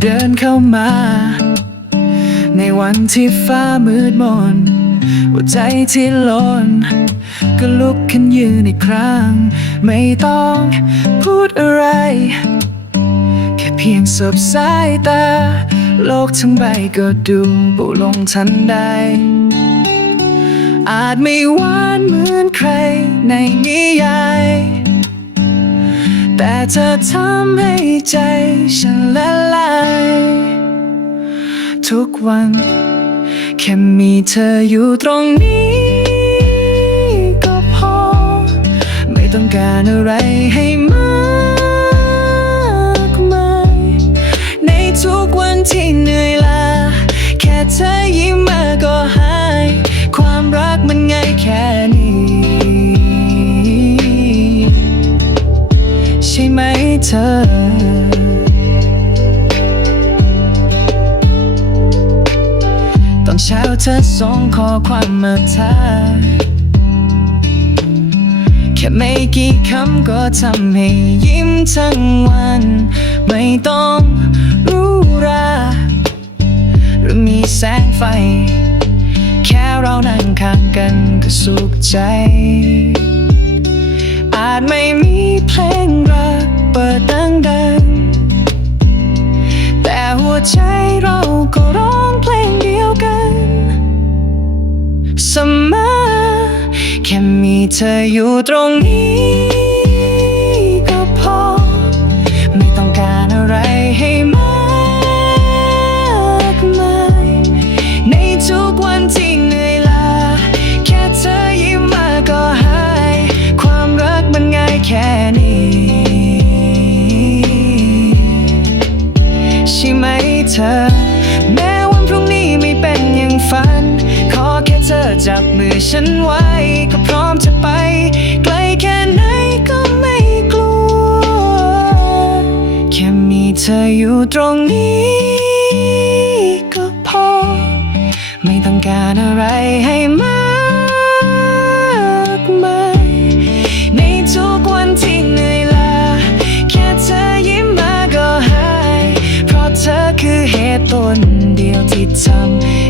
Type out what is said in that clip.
เดินเข้ามา ในวันที่ฟ้ามืดมนหัวใจที่หลนก็ลุกขึ้นยืนอีกครั้ง ไม่ต้องพูดอะไร แค่เพียงสบสายตา โลกทั้งใบก็ดูปุลงทันใด อาจไม่หวานเหมือนใครในนิยาย เธอทำให้ใจฉันละลาย ทุกวัน แค่มีเธออยู่ตรงนี้ ก็พอ ไม่ต้องการอะไรให้มากมาย ในทุกวันที่ เธอ ตอนเช้าเธอส่งข้อความมาทักแค่ไม่กี่คำก็ทำให้ยิ้มทั้งวัน ไม่ต้องรู้ราหรือมีแสงไฟ แค่เรานั่งข้างกันก็สุขใจ อาจไม่มี วใจเราก็ร้องเพลงเดียวกันเสมอแค่มีเธออยู่ตรงนี้ เธอ แม้วันพรุ่งนี้ไม่เป็นอย่างฝัน ขอแค่เธอจับมือฉันไว้ ก็พร้อมจะไป ไกลแค่ไหนก็ไม่กลัว แค่มีเธออยู่ตรงนี้ ก็พอ ไม่ต้องการอะไรให้ ที่ทำ